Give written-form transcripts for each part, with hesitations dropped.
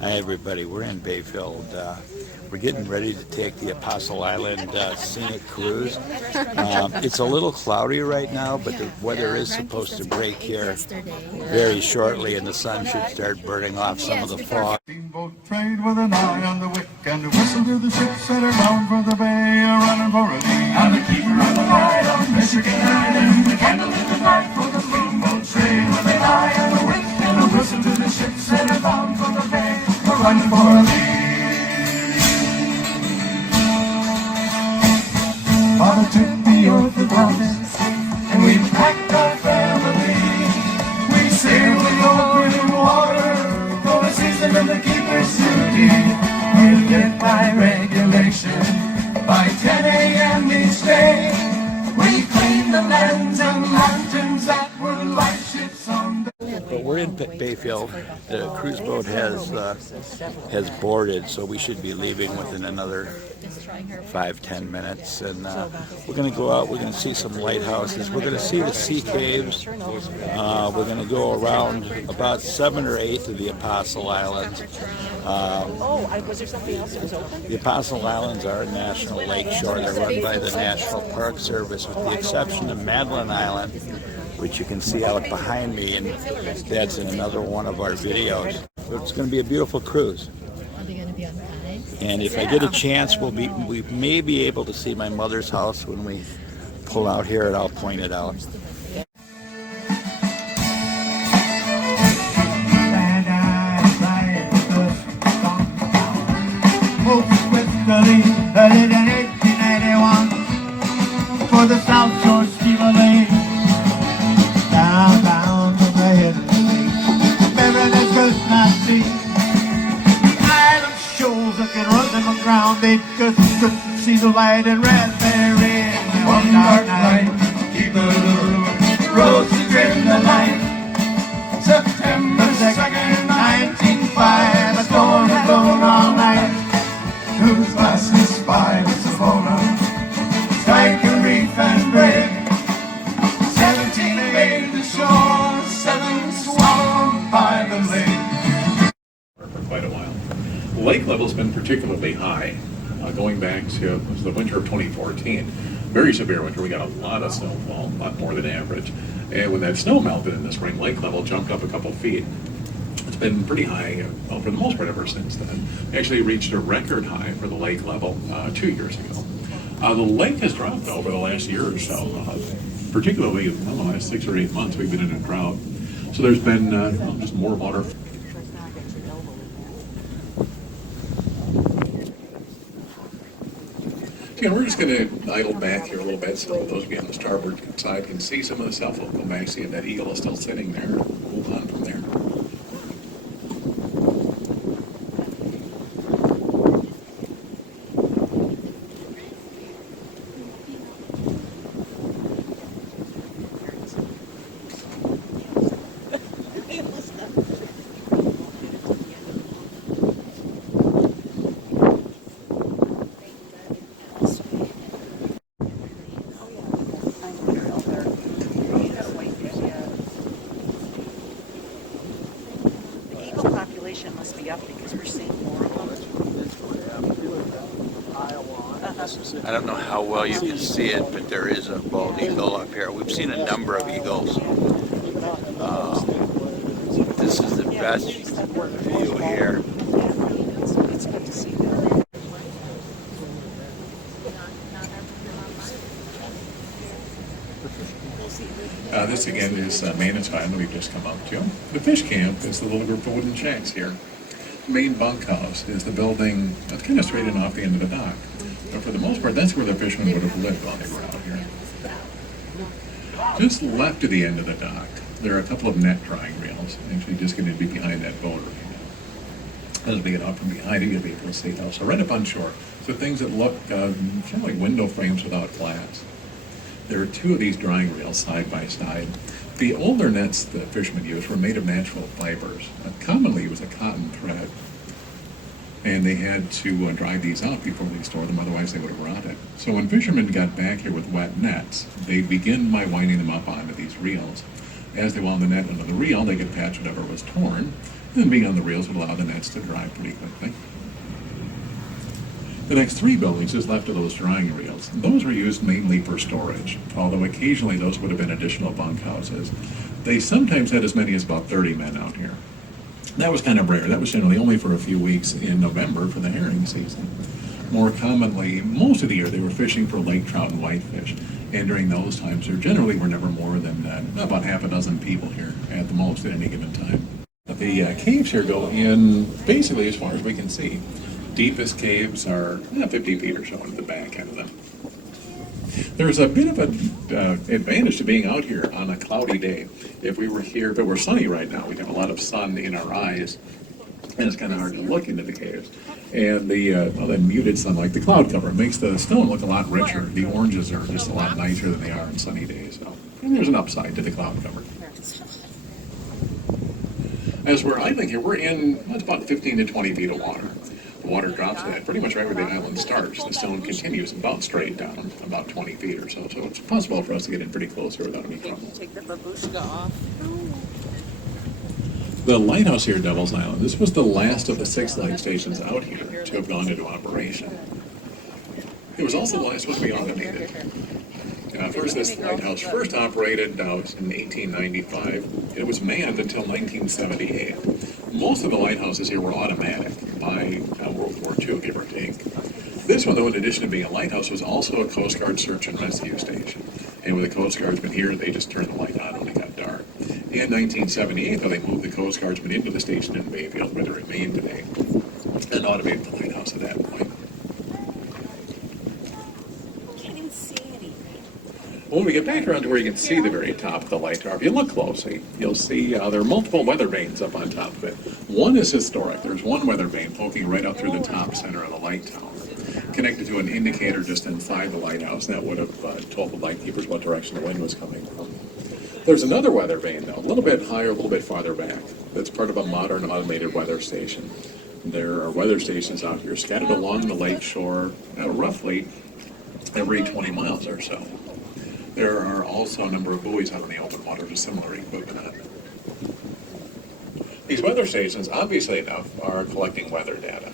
Hi everybody, we're in Bayfield. We're getting ready to take the Apostle Island Scenic cruise. It's a little cloudy right now, but the weather is supposed to break here very shortly and the sun should start burning off some of the fog. Steamboat trade with an eye on the wick and a whistle to the ships that are bound for the bay, running for a lee. I'm the keeper of the light on Michigan Island, the candle in the dark for the steamboat trade with an eye on the wick and a whistle to the ships that are bound for the bay, running for a lee. Father took the oath of office and we packed our family. We sailed the open water for the season of the keeper's duty. We'll get by regulation by 10 a.m. each day. We cleaned the lands and mountains that were lightships on the... But we're in Bayfield. The cruise boat has boarded, so we should be leaving within another 5-10 minutes. And we're going to go out. We're going to see some lighthouses. We're going to see the sea caves. We're going to go around about 7 or 8 of the Apostle Islands. Was there something else that was open? The Apostle Islands are a national lakeshore. They're run by the National Park Service, with the exception of Madeline Island, which you can see out behind me, and that's in another one of our videos. It's going to be a beautiful cruise. And if I get a chance, we may be able to see my mother's house when we pull out here, and I'll point it out. In 1881 for the South Shore Steamer Lane, down from the head of the lake, Maryland's could not see the island shoals that can run them aground. They couldn't see the light in Raspberry. One dark night, keeper rose to grim the night. September 2nd, 1905, a storm had blown all night. Whose fastest spy was the Savona, strike a reef and break. 17 made the shore, 7 swallowed by the lake. For quite a while. The lake level's been particularly high, going back to the winter of 2014. Very severe winter. We got a lot of snowfall, a lot more than average. And when that snow melted in the spring, lake level jumped up a couple feet. It's been pretty high, well, for the most part, ever since then. We actually reached a record high for the lake level 2 years ago. The lake has dropped over the last year or so, particularly in the last 6 or 8 months. We've been in a drought, so there's been just more water. Again, we're just going to idle back here a little bit so those of you on the starboard side can see some of the stuff. We'll go back, see if that eagle is still sitting there. Move on from there. Must be up because we're seeing more of them. I don't know how well you can see it, but there is a bald eagle up here. We've seen a number of eagles. This is the best view here. It's good to see them. This again is Manus Island we've just come up to. The fish camp is the little group of wooden shacks here. The main bunkhouse is the building that's kind of straight in off the end of the dock. But for the most part, that's where the fishermen would have lived while they were out here. Just left of the end of the dock, there are a couple of net drying reels, actually just going to be behind that boat right now. As we get out from behind it, you'll be able to see those. So right up on shore, so things that look kind of like window frames without glass. There are 2 of these drying reels side by side. The older nets the fishermen used were made of natural fibers. Commonly it was a cotton thread. And they had to dry these out before they store them, otherwise they would have rotted. So when fishermen got back here with wet nets, they begin by winding them up onto these reels. As they wound the net under the reel, they could patch whatever was torn, And being on the reels would allow the nets to dry pretty quickly. The next three buildings just left of those drying reels. Those were used mainly for storage, although occasionally those would have been additional bunkhouses. They sometimes had as many as about 30 men out here. That was kind of rare. That was generally only for a few weeks in November for the herring season. More commonly, most of the year they were fishing for lake trout and whitefish. And during those times, there generally were never more than about half a dozen people here at the most at any given time. The caves here go in basically as far as we can see. Deepest caves are 50 feet or so into the back end of them. There's a bit of an advantage to being out here on a cloudy day. If it were sunny right now, we'd have a lot of sun in our eyes, and it's kind of hard to look into the caves. And the muted sunlight, the cloud cover, makes the stone look a lot richer. The oranges are just a lot nicer than they are on sunny days. So, and there's an upside to the cloud cover. As we're idling here, we're in about 15 to 20 feet of water. The water drops at pretty much right where the island starts. The stone continues about straight down, about 20 feet or so. So it's possible for us to get in pretty close here without any trouble. Take the babushka off. The lighthouse here at Devil's Island, this was the last of the 6 light stations out here to have gone into operation. It was also the last one to be automated. First, this lighthouse first operated in 1895. It was manned until 1978. Most of the lighthouses here were automatic by World War II, give or take. This one, though, in addition to being a lighthouse, was also a Coast Guard search and rescue station. And when the Coast Guardsmen here, they just turned the light on when it got dark. In 1978, though, they moved the Coast Guardsmen into the station in Bayfield, where they remain today, and automated the lighthouse at that point. Can't even see anything. When we get back around to where you can see the very top of the light tower, if you look closely, you'll see there are multiple weather vanes up on top of it. One is historic. There's one weather vane poking right up through the top center of the light tower, connected to an indicator just inside the lighthouse. That would have told the lightkeepers what direction the wind was coming from. There's another weather vane, though, a little bit higher, a little bit farther back. That's part of a modern automated weather station. There are weather stations out here scattered along the lake shore, roughly every 20 miles or so. There are also a number of buoys out in the open water with similar equipment on them. These weather stations, obviously enough, are collecting weather data.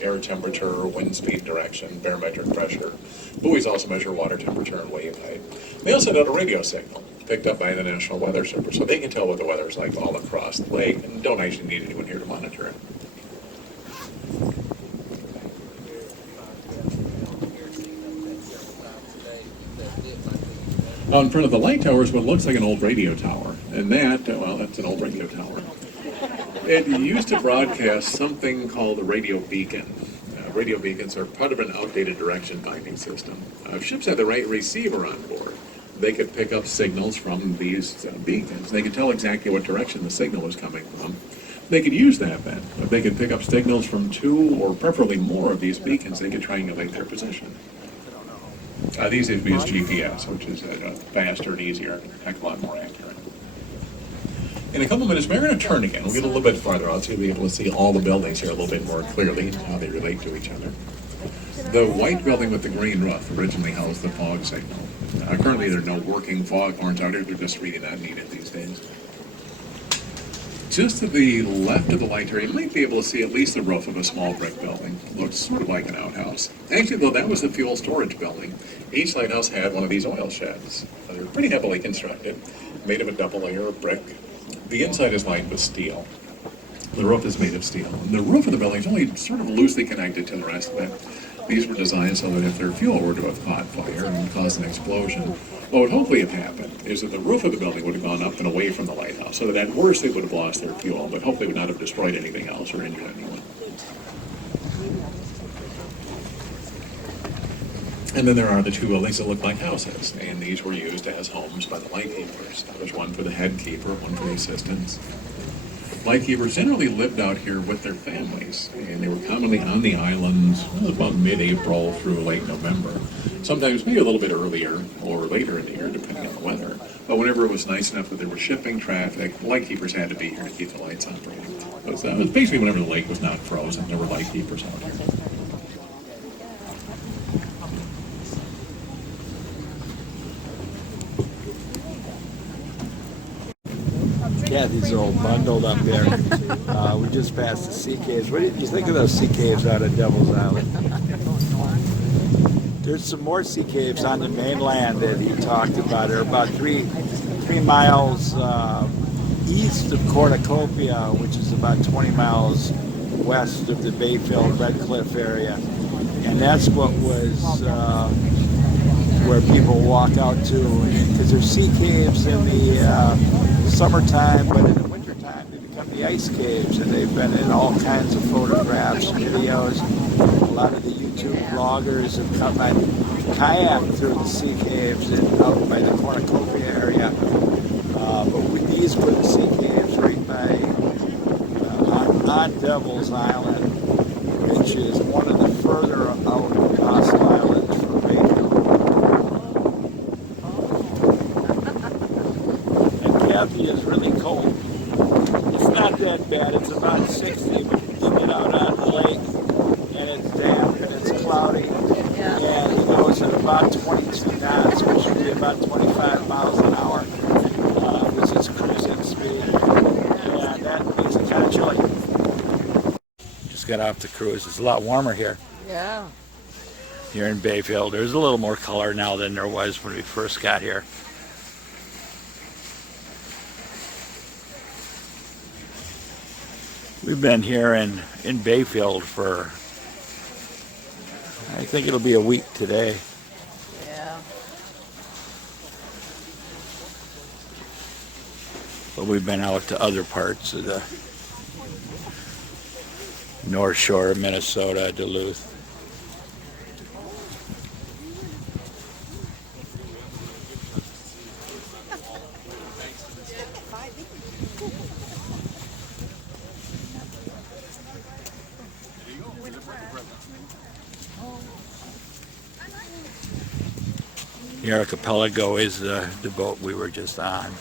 Air temperature, wind speed direction, barometric pressure. Buoys also measure water temperature and wave height. They also send out a radio signal picked up by the National Weather Service, so they can tell what the weather is like all across the lake and don't actually need anyone here to monitor it. Out in front of the light tower is what looks like an old radio tower, and that's an old radio tower. It used to broadcast something called a radio beacon. Radio beacons are part of an outdated direction finding system. If ships had the right receiver on board, they could pick up signals from these beacons. They could tell exactly what direction the signal was coming from. They could use that then. If they could pick up signals from 2 or preferably more of these beacons, they could triangulate their position. These days we use GPS, which is faster and easier and a heck of a lot more accurate. In a couple minutes, we're going to turn again. We'll get a little bit farther out so you'll be able to see all the buildings here a little bit more clearly and how they relate to each other. The white building with the green roof originally housed the fog signal. Currently, there are no working foghorns out here. They're just really not needed these days. Just to the left of the light area, you might be able to see at least the roof of a small brick building. Looks sort of like an outhouse. Actually, though, that was the fuel storage building. Each lighthouse had one of these oil sheds. They're pretty heavily constructed, made of a double layer of brick. The inside is lined with steel. The roof is made of steel. And the roof of the building is only sort of loosely connected to the rest of it. These were designed so that if their fuel were to have caught fire and caused an explosion, what would hopefully have happened is that the roof of the building would have gone up and away from the lighthouse, so that at worst they would have lost their fuel, but hopefully would not have destroyed anything else or injured anyone. And then there are the 2 buildings that look like houses, and these were used as homes by the lightkeepers. There was one for the head keeper, one for the assistants. Lightkeepers generally lived out here with their families, and they were commonly on the islands about mid-April through late November. Sometimes maybe a little bit earlier or later in the year, depending on the weather. But whenever it was nice enough that there was shipping traffic, lightkeepers had to be here to keep the lights operating. It was basically whenever the lake was not frozen, there were lightkeepers out here. Kathy's all bundled up there. We just passed the sea caves. What did you think of those sea caves out of Devil's Island? There's some more sea caves on the mainland that he talked about. They're about 3 miles east of Cornucopia, which is about 20 miles west of the Bayfield Red Cliff area. And that's what was where people walk out to, because there's sea caves in the summertime, but in the wintertime they become the ice caves, and they've been in all kinds of photographs, videos. A lot of the YouTube bloggers have come and kayak through the sea caves out by the Cornucopia area. But these were the sea caves right by on Devil's Island, which is one of the further out Apostle Islands from Bayfield. And Kathy is really cold. It's not that bad. It's about 60, but you get out on the lake and it's damp and it's cloudy. And it goes at about 22 knots, which should be about 25 miles an hour. This is cruising speed. And that makes it kind of chilly. Just got off the cruise. It's a lot warmer here. Yeah. Here in Bayfield. There's a little more color now than there was when we first got here. We've been here in Bayfield for, I think it'll be a week today. Yeah. But we've been out to other parts of the North Shore of Minnesota, Duluth. The Archipelago is the boat we were just on.